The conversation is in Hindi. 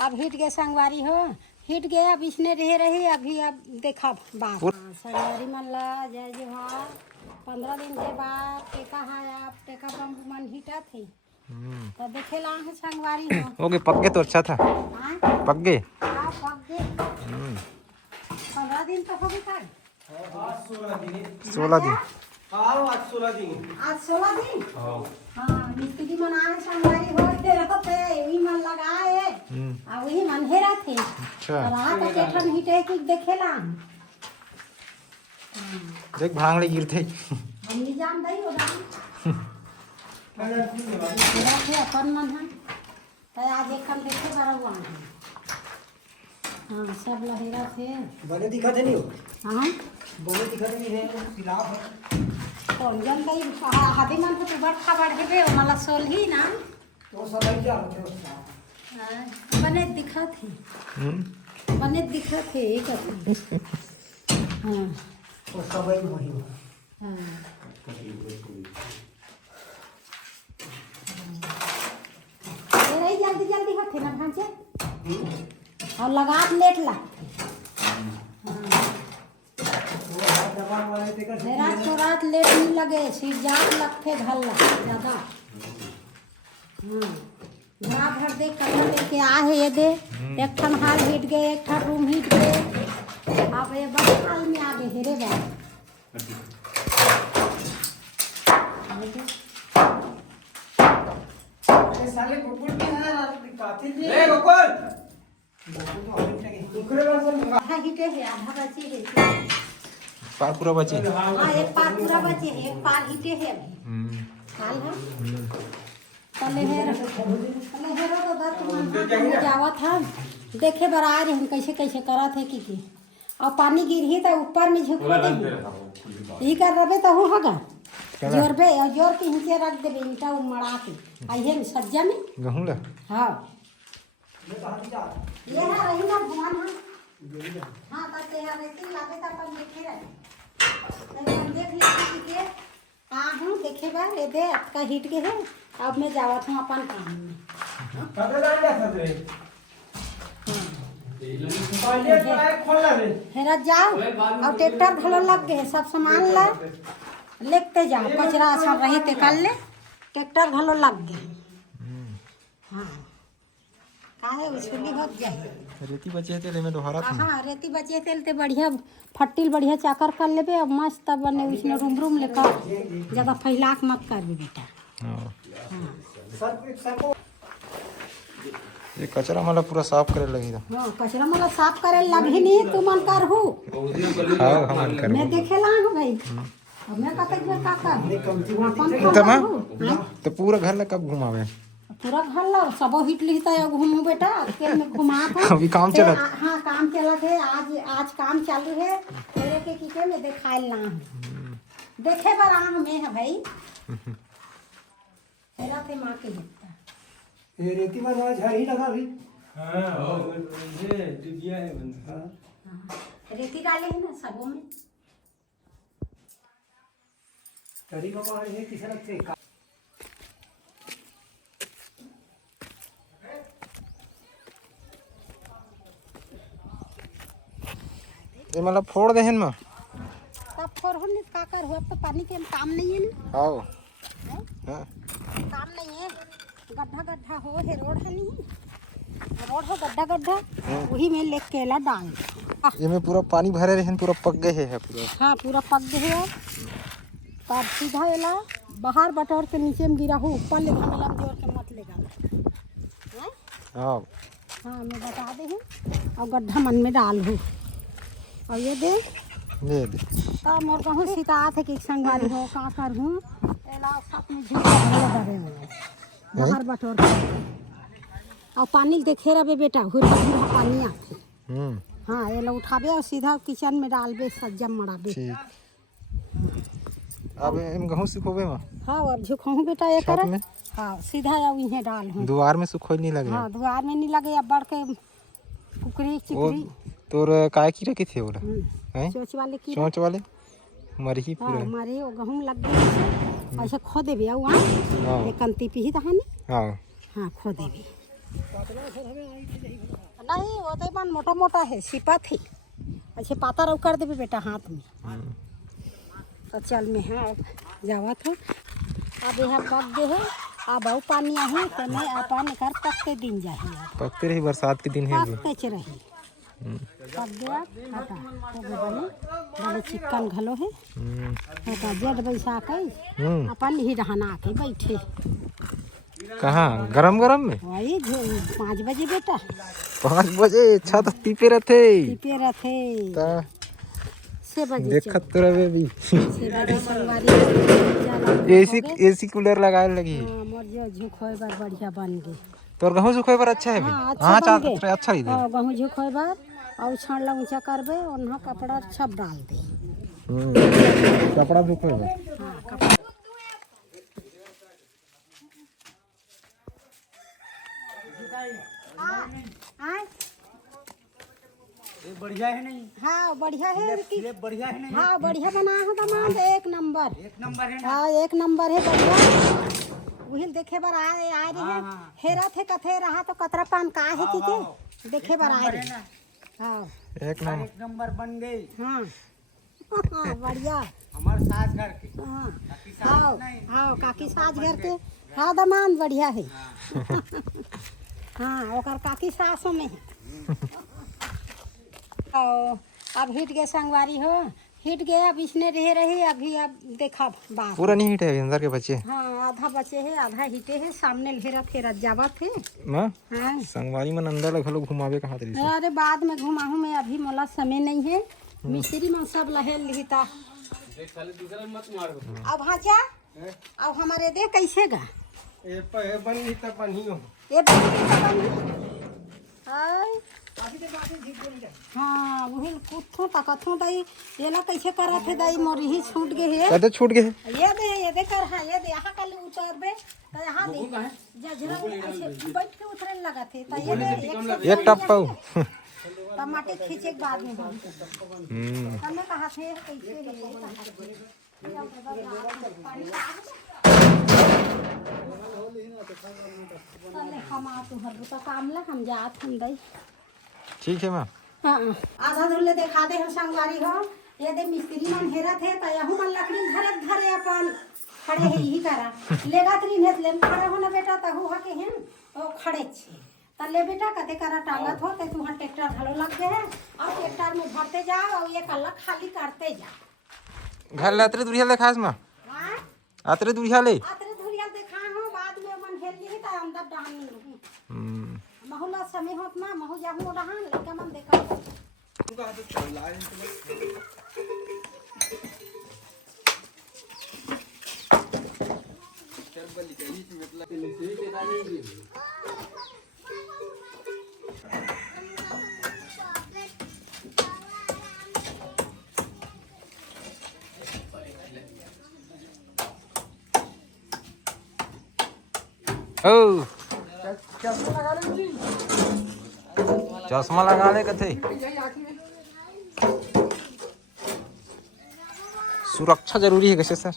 अब हिट गए संगवारी हो, हिट गए अब इसने रही अभी अब देखा बात संगवारी मन ला जय जोहार। 15 दिन के बाद टेका है आप टेका बम मन हिटा थे तो देखे ला है संगवारी हो। ओके पक गए तो अच्छा था। पक गए। हाँ पक गए। 15 दिन तो हो गए। आज 16 दिन। आज 16 दिन। हाँ मिस्त्री मना है संगवारी हो थे यही मन लगाए और वही मन हेरा थे। अच्छा रात के ठन हिटे कुछ देखेला देख भांगड़े गिरते हम नहीं जान दई हो हेरा थे अपन मन है तो आज एक खन देखे बरवा हाँ सब लहेरा थे बने दिखा थे नहीं हो। हाँ बने दिखा थे नहीं है पिलाव है कौन जन कई हादी मन को तुबर खबर हेबे मला सोल ही ना तो सब ही क्या होते उसका बने दिखा थे बने दिखा थे एक हाँ तो सब ही वही हो। हाँ ये जल्दी जल्दी होते ना भांजे और लगा लेट ला रात को रात लेट नहीं लगे सिर जात लगते घल्ला ज्यादा घरा भर दे कलर लेके आ है ये दे एक ठन हाल हिट गए एक ठन रूम हिट गए अब ये बस हाल में आ गए हेरे बात साले कुकुर भी है दिखाते थे ए कुकुर आधा हिटे है आधा बचे है पार पूरा बचे। हाँ एक पार पूरा बचे है एक पार हिटे है अभी हाल है तले हेरो तो दर्द जावा था देखे बर आ रहे हम कैसे कैसे करा थे कि और पानी गिर ही तो ऊपर में झुक दे यही कर रहे तो हो होगा जोर पे और जोर के नीचे रख दे ईटा उमड़ा के आइए सज्जा में गहूं ला हाँ ये है रही ना भगवान हाँ हाँ तो तेरा रेती लागे तो अपन देखे रहे तो देख ले कि हाँ हूँ देखे बा ये दे आपका हिट के है अब मैं जावा था अपन काम में हेरा जाओ और ट्रैक्टर घलो लग गए सब सामान ला लेते जाओ कचरा अच्छा रही ते कल ले ट्रैक्टर घलो लग गए हाँ काहे उसली हो जाए रेती बचे थे में दोहरा था। हाँ रेती बचे थे ते बढ़िया फट्टिल बढ़िया चाकर कर लेबे अब मस्त बने उसने रूम रूम लेकर ज्यादा फैलाक मत कर बेटा। हाँ ये कचरा मला पूरा साफ करे लगी था। हाँ कचरा मला साफ करे लगी नहीं तू मन कर हूँ हाँ हम कर मैं देखे ला हूँ भाई अब मैं कहते मैं का कर तब तो पूरा घर ला कब घुमावे पूरा घर ला सब हिट लिखता है घूमू बेटा अकेले में घुमा था अभी काम चला हाँ काम चला थे आज काम चालू है तेरे के किके में दिखाई ला देखे बार आम में है भाई तेरा थे माँ के हिस्सा ये रेती में आज हर ही लगा भी हाँ ये डिबिया है बंदा रेती डाले हैं ना सबों में तरी का पानी है किसी रख से ये मतलब फोड़ दे में तब फोड़ हो नहीं का कर हो अब तो पानी के काम नहीं है ना आओ हाँ काम नहीं है गड्ढा गड्ढा हो है रोड है नहीं रोड हो गड्ढा गड्ढा वही में ले केला डाल ये में पूरा पानी भरे रहे पूरा पक गए है पूरा। हाँ पूरा पक गए है तब सीधा एला बाहर बटोर के नीचे में गिरा हो ऊपर ले घमेला जोर के मत लेगा हाँ हाँ मैं बता दे हूँ और गड्ढा मन में डाल हूँ और ये दे तब मोर कहूँ सीता थे कि संगवारी हो का कर हूँ एला साथ में झूठ दबे में बाहर बटोर और पानी देखे रहे बेटा हुरा पानी आते हाँ ये लोग उठाबे और सीधा किचन में डालबे सज्जा मड़ाबे अब इन गहूं सुखोबे में हाँ अब झुकहूँ बेटा ये कर में हाँ सीधा अब इन्हें डाल हूँ दुआर में सुखो नहीं लगे। हाँ दुआर में नहीं लगे अब बढ़ के कुकरी चिकरी तोर काय की रखी थे बोला हैं चोच वाले की चोंच वाले मरी ही पूरा हमारे वो गहूँ लग गए ऐसे खो देबे वहाँ एक कंती पी ही था हाँ हाँ खो देबे नहीं वो तो मन मोटा मोटा है सिपा थी अच्छे पाता रख कर देबे बेटा हाथ में। तो चल में है अब जावा था अब यहाँ पक गए है अब आउ पानी आहे तो नहीं अपन कर पकते दिन जाही पकते रही बरसात के दिन है अभी। पकते च रही पक गया हटा हो गए बने बड़े चिकन घलो है हटा जेठ बैसाख अपन ही रहना के बैठे कहाँ गरम गरम में वही 5 बजे बेटा 5 बजे छत तीपे रहते ता से बजे देखत तो रहे भी से बजे संगवारी एसी कूलर लगाए लगी है। मोर जो झुकोय बार बढ़िया बन गए तोर गहूं सुखोय पर अच्छा है भी। हाँ चाह अच्छा ही दे गहूँ झुकोय बार और छान ला ऊंचा करबे ओन्हा कपड़ा सब डाल दे कपड़ा सुखोय पर हाँ कपड़ा ये बढ़िया है नहीं? हाँ बढ़िया है ये बढ़िया है नहीं? हाँ बढ़िया बना है दामाद एक नंबर है ना? हाँ 1 नंबर है बढ़िया वही देखे बर आ रही है हेरा थे कथे रहा तो कतरा पान का है की देखे बर आ रही हाँ एक नंबर बन गई। हाँ बढ़िया हमारे सास घर के हाँ हाँ हाँ काकी सास घर के हाँ दामाद बढ़िया है हाँ ओकर काकी सासों में है अब हिट गए संगवारी हो हिट गए अब इसने रही अभी अब देखा बात पूरा नहीं हिट है अंदर के बच्चे। हाँ आधा बचे है आधा हिटे है सामने घेरा फेरा जावा थे मां हाँ संगवारी मन अंदर लगलो घुमावे कहां तरी से। अरे बाद में घुमाहू मैं अभी मोला समय नहीं है मिस्त्री में सब लहेल लिहिता अब हाँ जा अब हमारे दे कैसे गा ये बन गई तब बनी हो। ये हाँ वही कुथों तकथों दाई ये ला कैसे करा थे दाई मोर ही छूट गए है कदे छूट गए ये दे कर हाँ ये दे यहाँ कल उतर बे तो यहाँ दे जजरा ऐसे बैठ के उतरने लगा थे तो ये दे एक टप पाऊ टमाटर खींचे के बाद में हमने कहा थे कैसे हम आ तुहर तो काम ला हम जात हम दई ठीक है मां हाँ आधा धुले देखा दे हम संगवारी हो ये दे मिस्त्री मन हेरा थे तो यहू मन लकड़ी धरे धरे अपन खड़े है यही करा लेगा तरी नेत ले खड़ा होना बेटा तहु हा के हैं ओ खड़े छे तले बेटा कते करा टांगत हो ते तुहा ट्रैक्टर धड़ो लग गए है और ट्रैक्टर में भरते जाओ और ये कल्ला खाली करते जा घर लातरे दुरिया ले खास मां हां आतरे दुरिया ले आतरे धुरिया देखा हो बाद में मन हेल ली त अंदर डाहन महुला समय होत ना महु जाहू डाहन लड़का मन देखा ओ चश्मा लगा ले कथे सुरक्षा जरूरी है कैसे सर।